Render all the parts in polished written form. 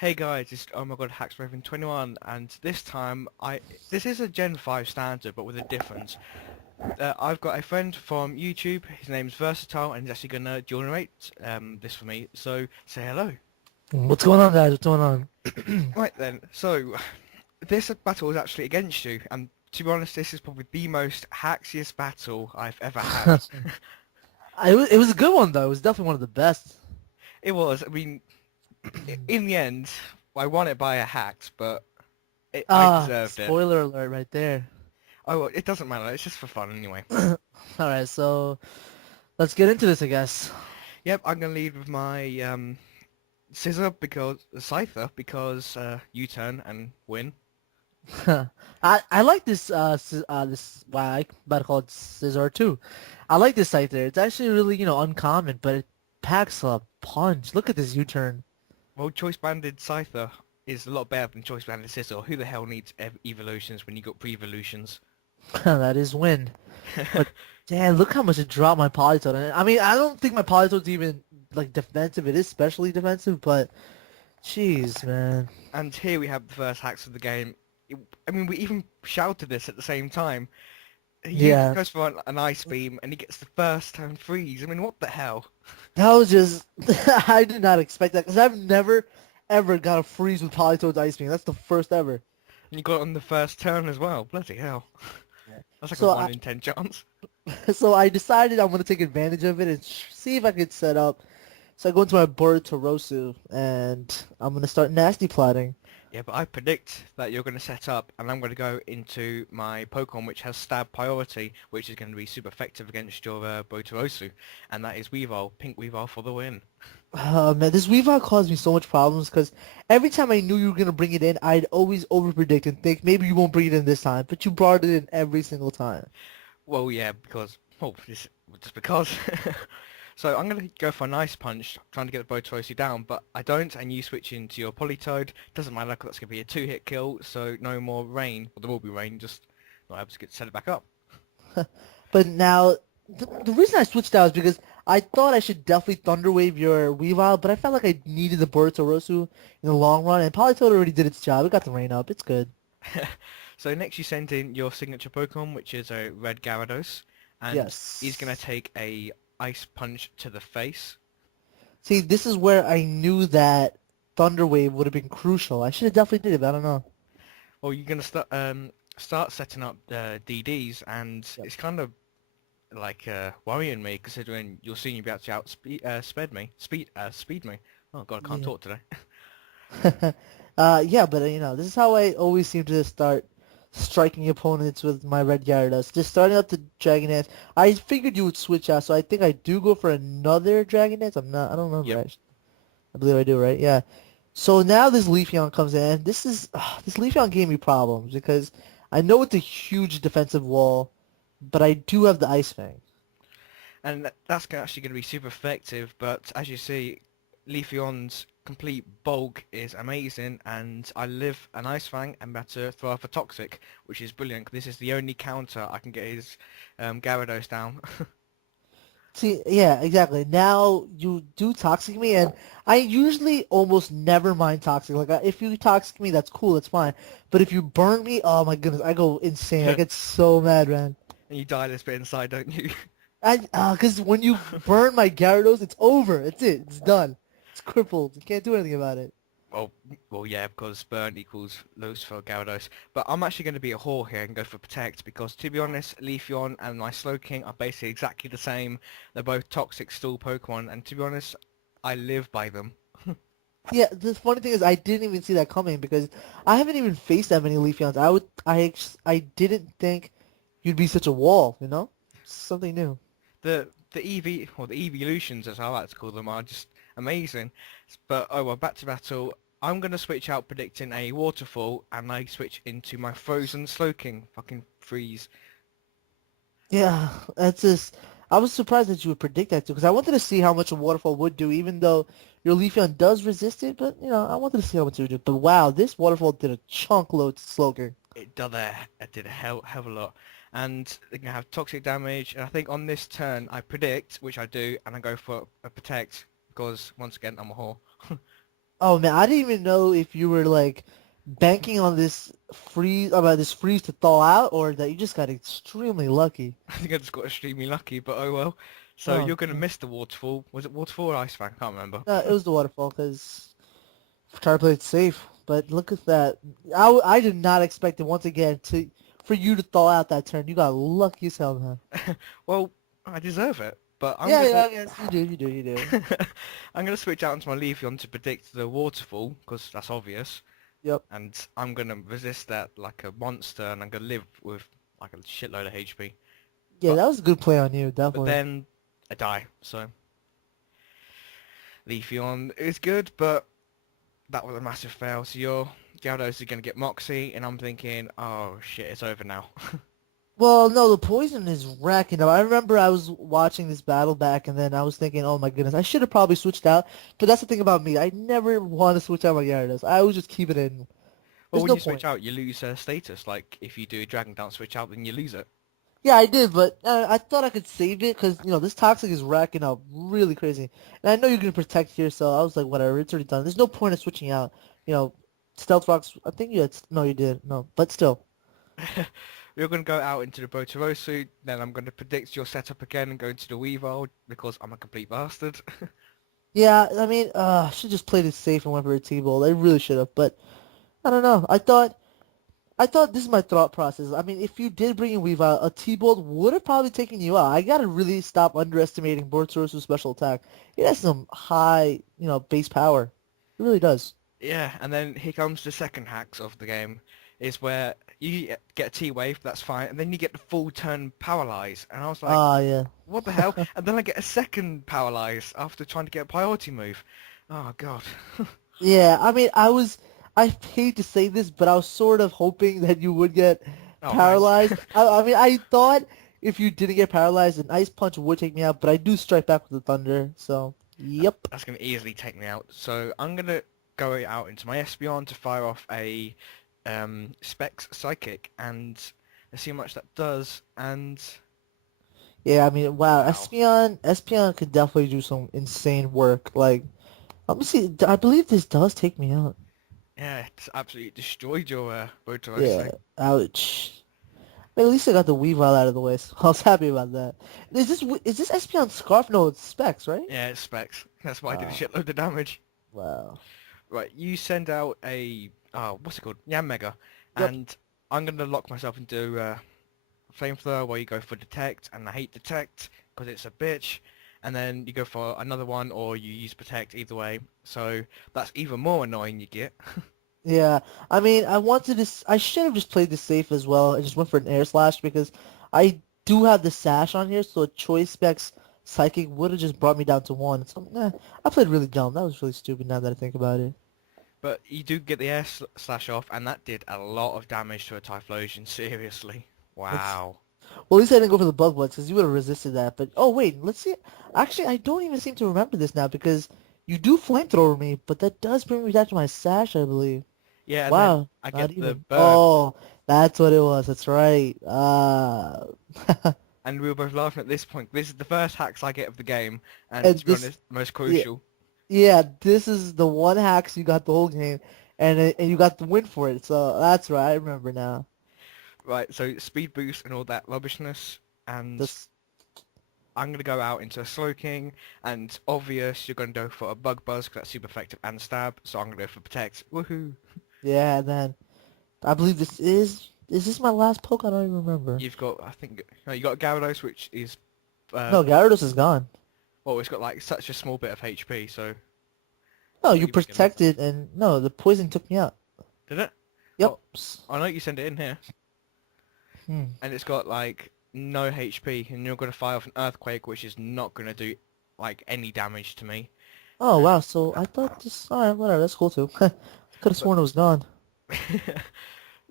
Hey guys, it's oh my god, Hacksraven21, and this time this is a Gen 5 standard, but with a difference. I've got a friend from YouTube. His name's Versatile, and he's actually gonna generate this for me. So say hello. What's going on, guys? What's going on? Right then. So this battle is actually against you, and to be honest, this is probably the most hacksiest battle I've ever had. It was a good one though. It was definitely one of the best. It was. I mean, in the end, I won it by a hack, but I deserved it. Spoiler alert right there. Oh, well, it doesn't matter. It's just for fun anyway. All right, so let's get into this, I guess. Yep, I'm gonna lead with my scissor because scyther because you turn and win. I like this this why I about to call it Scissor too. I like this site there. It's actually really uncommon, but it packs a punch. Look at this U-turn. Well, choice banded scyther is a lot better than choice banded scissor. Who the hell needs evolutions when you got pre-evolutions? That is wind. But damn, look how much it dropped my Polytoad. I mean, I don't think my Polytoad's even like defensive. It is specially defensive, but jeez, man. And here we have the first hacks of the game. I mean, we even shouted this at the same time. He Yeah. goes for an ice beam and he gets the first turn freeze. I mean, what the hell? That was just, I did not expect that because I've never ever got a freeze with Politoad's Ice Beam. That's the first ever. And you got it on the first turn as well. Bloody hell. That's like a So 1 I, in 10 chance. so I decided I'm gonna take advantage of it and see if I could set up. So I go into my board Torosu and I'm gonna start nasty plotting. Yeah, but I predict that you're going to set up, and I'm going to go into my Pokemon which has stab priority, which is going to be super effective against your Botarosu, and that is Weavile, Pink Weavile for the win. Man, this Weavile caused me so much problems because every time I knew you were gonna bring it in, I'd always overpredict and think maybe you won't bring it in this time, but you brought it in every single time. Well, yeah, because, well, just because. So I'm going to go for a nice punch, trying to get the Botarosu down, but I don't, and you switch into your Politoed. Doesn't matter, 'cause that's going to be a 2-hit kill, so no more rain. Well, there will be rain, just not able to set it back up. But now, the reason I switched out is because I thought I should definitely Thunder Wave your Weavile, but I felt like I needed the Boruto in the long run, and Politoed already did its job. It got the rain up. It's good. So next you send in your signature Pokemon, which is a red Gyarados, and he's going to Yes. take a ice punch to the face. See, this is where I knew that Thunder Wave would have been crucial. I should have definitely did it, but I don't know. Or you're going to start setting up DDs, and Yep. it's kind of like worrying me, considering you'll soon be able to speed me. Oh god, I can't Yeah. talk today. Yeah, but this is how I always seem to start striking opponents with my red Gyarados. Just starting up the Dragon Dance. I figured you would switch out, so I think I do go for another Dragon Dance. I don't remember Yep. actually. I believe I do, right? Yeah. So now this Leafeon comes in. This Leafeon gave me problems because I know it's a huge defensive wall, but I do have the Ice Fang. And that's actually going to be super effective, but as you see, Leafeon's complete bulk is amazing, and I live an Ice Fang and about to throw off a Toxic, which is brilliant, 'cause this is the only counter I can get his Gyarados down. See, yeah, exactly. Now you do toxic me, and I usually almost never mind toxic. Like, if you toxic me, that's cool, that's fine. But if you burn me, oh my goodness, I go insane. I And get so mad, man. you die a little bit inside, don't you? Cause when you burn my Gyarados, it's over. It's it. It's done. It's crippled. You can't do anything about it. Well, well, yeah, because burn equals lose for Gyarados. But I'm actually going to be a whore here and go for Protect, because to be honest, Leafeon and my Slowking are basically exactly the same. They're both toxic stall Pokemon, and to be honest, I live by them. Yeah, the funny thing is, I didn't even see that coming because I haven't even faced that many Leafeons. I didn't think you'd be such a wall. Something new. The EV, or the evolutions as I like to call them, are just amazing. But oh well, back to battle. I'm gonna switch out predicting a waterfall, and I switch into my frozen Slowking. Fucking freeze. Yeah, that's just. I was surprised that you would predict that too, because I wanted to see how much a waterfall would do, even though your Leafeon does resist it. But I wanted to see how much it would do. But wow, this waterfall did a chunk load to Slowking. It did a hell of a lot. And they can have toxic damage, and I think on this turn I predict, which I do, and I go for a protect, because once again I'm a whore. Oh man, I didn't even know if you were like banking on this freeze to thaw out, or that you just got extremely lucky. I think I just got extremely lucky, but oh well. So Oh, you're gonna miss the waterfall. Was it waterfall or ice fang? I can't remember. no, it was the waterfall because try to play it safe. But look at that. I did not expect it once again to for you to thaw out that turn. You got lucky as hell, man. Well, I deserve it, but Yeah, yeah, yes, you do, you do, you do. I'm gonna switch out into my Leafeon to predict the waterfall because that's obvious, Yep. and I'm gonna resist that like a monster, and I'm gonna live with like a shitload of HP. Yeah, But that was a good play on you, but definitely. then I die, so Leafeon is good, but that was a massive fail. So your Gyarados is gonna get Moxie, and I'm thinking, oh shit, it's over now. Well, no, the poison is racking up. I remember I was watching this battle back, and then I was thinking, oh my goodness, I should have probably switched out. But that's the thing about me. I never want to switch out my Gyarados. I always just keep it in. Well, There's when no you switch point. out, you lose status. Like if you do Dragon Dance switch out, then you lose it. Yeah, I did, but I thought I could save it because, this Toxic is racking up really crazy. And I know you're going to protect here, so I was like, whatever, it's already done. There's no point in switching out. You know, Stealth Rocks, I think you had, no, you did. No, but still. You're going to go out into the Botarosu, then I'm going to predict your setup again and go into the Weavile because I'm a complete bastard. Yeah, I mean, I should just played it safe and went for a T-Bolt. I really should have, but I don't know. I thought this is my thought process. I mean, if you did bring in Weavile, a T-Bolt would have probably taken you out. I gotta really stop underestimating Bortorosu's special attack. It has some high, base power. It really does. Yeah, and then here comes the second hacks of the game, is where you get a T-Wave, that's fine, and then you get the full turn Paralyze, and I was like, Ah, yeah. what the hell? And then I get a second Paralyze after trying to get a priority move. Oh god. Yeah, I mean, I hate to say this, but I was sort of hoping that you would get Oh, thanks. paralyzed. I mean, I thought if you didn't get paralyzed, an Ice Punch would take me out, but I do strike back with the Thunder, so, yep. That's going to easily take me out. So I'm going to go out into my Espeon to fire off a Specs Psychic and let's see how much that does. And Yeah, I mean, wow, wow. Espeon could definitely do some insane work. Like, let me see, I believe this does take me out. Yeah, it's absolutely destroyed your Yeah, Rotorose. ouch. But at least I got the Weavile out of the way, so I was happy about that. Is this Espeon Scarf? No, it's Specs, right? Yeah, it's Specs. That's why I did a Wow, shitload of damage. wow. Right, you send out a, what's it called? Yam Mega. Yep. And I'm going to lock myself into Flamethrower where you go for Detect, and I hate Detect because it's a bitch. And then you go for another one or you use Protect either way. So that's even more annoying you get. Yeah, I mean, I should have just played this safe as well. I just went for an Air Slash because I do have the Sash on here, so a Choice Specs Psychic would have just brought me down to one. So, I played really dumb. That was really stupid now that I think about it. But you do get the Slash off, and that did a lot of damage to a Typhlosion, seriously. That's Wow. Well, at least I didn't go for the Bug Buds because you would have resisted that. But, oh, wait, let's see. Actually, I don't even seem to remember this now because you do Flamethrower me, but that does bring me back to my Sash, I believe. Yeah, and then Wow, I get not the even. burn, Oh, that's what it was. That's right. and we were both laughing at this point. This is the first hacks I get of the game, and And to be this, honest, most yeah, crucial. yeah, this is the one hacks you got the whole game, and you got the win for it. So that's right. I remember now. Right, so speed boost and all that rubbishness, and This, I'm going to go out into a Slowking, and obvious, you're going to go for a Bug Buzz, because that's super effective, and Stab, so I'm going to go for Protect. Woohoo! yeah. And then I believe this is this my last poke? I don't even remember. You've got, I think, no, you got Gyarados, which is, No, Gyarados is gone. well, it's got like such a small bit of HP, so No, it's you not even going to... protected, and no, the poison took me out. Did it? Yep. Oh, I know you send it in here, Hmm. and it's got like no HP, and you're going to fire off an Earthquake, which is not going to do like any damage to me. Oh wow, so I thought this. All right, whatever. That's cool too. Could have But sworn it was gone.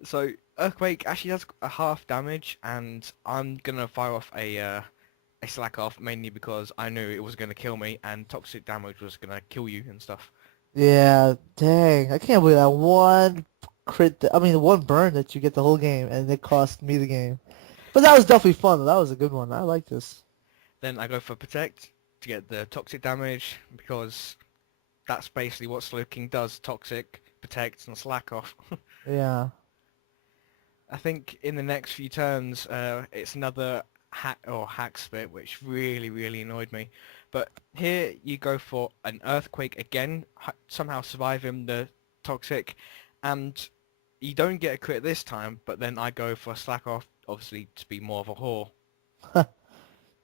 so Earthquake actually does a half damage, and I'm gonna fire off a Slack off mainly because I knew it was gonna kill me, and toxic damage was gonna kill you and stuff. Yeah, dang. I can't believe that one I mean, the one burn that you get the whole game, and it cost me the game. But that was definitely fun. That was a good one. I like this. Then I go for Protect to get the toxic damage because that's basically what Slow King does. Toxic, protect, and slack off. Yeah. I think in the next few turns, it's another hack spit, which really, really annoyed me. But here you go for an earthquake again, somehow surviving the toxic, and you don't get a crit this time. But then I go for a slack off, obviously to be more of a whore.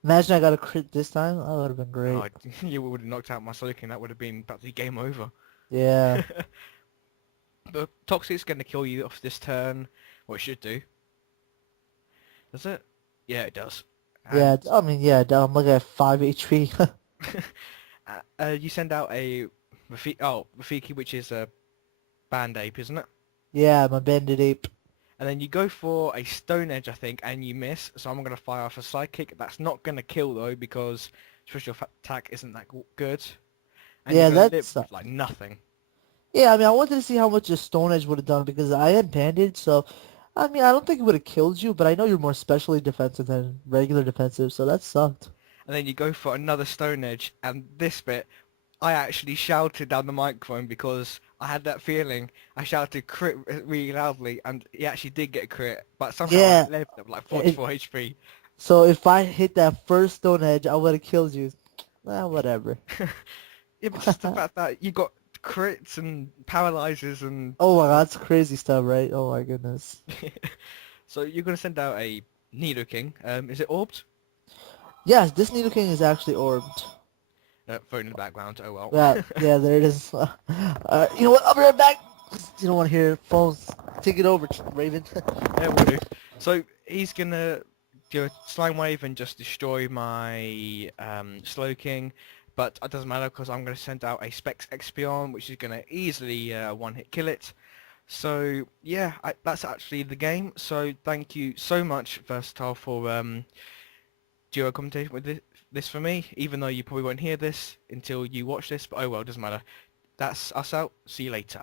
Imagine I got a crit this time. That would have been great. Oh, you would have knocked out my Slowking. That would have been practically game over. Yeah. But toxic's going to kill you off this turn, or it should do. Does it? Yeah, it does. Yeah. And I mean, yeah. I'm looking at 5 HP. you send out a Rafiki, which is a band ape, isn't it? Yeah, my bandit ape. And then you go for a stone edge, I think, and you miss. So I'm going to fire off a psychic. That's not going to kill though, because special attack isn't that good. And Yeah, you're going to that's. live with like nothing. Yeah, I mean, I wanted to see how much a stone edge would have done because I am banded, so I mean, I don't think it would have killed you, but I know you're more specially defensive than regular defensive, so that sucked. And then you go for another stone edge, and this bit, I actually shouted down the microphone because I had that feeling. I shouted crit really loudly, and he actually did get a crit, but somehow Yeah. I lived at like It, 44 HP. so if I hit that first stone edge, I would have killed you. Well, whatever. Yeah, but just the fact that you got crits and paralyzes and Oh my god, that's crazy stuff, right? Oh my goodness. so you're gonna send out a Nido King. Is it orbed? Yes, this Needle King is actually orbed. Phone in the background. Oh well. Yeah, yeah, there it is. You know what? I'll be right back. You don't want to hear phones. Take it over, Raven. Yeah, will do. So he's gonna do a slime wave and just destroy my Slow King, but it doesn't matter because I'm gonna send out a Specs Expion, which is gonna easily one-hit kill it. So yeah, that's actually the game. So thank you so much, Versatile, for duo commentating with this for me. Even though you probably won't hear this until you watch this, but oh well, doesn't matter. That's us out. See you later.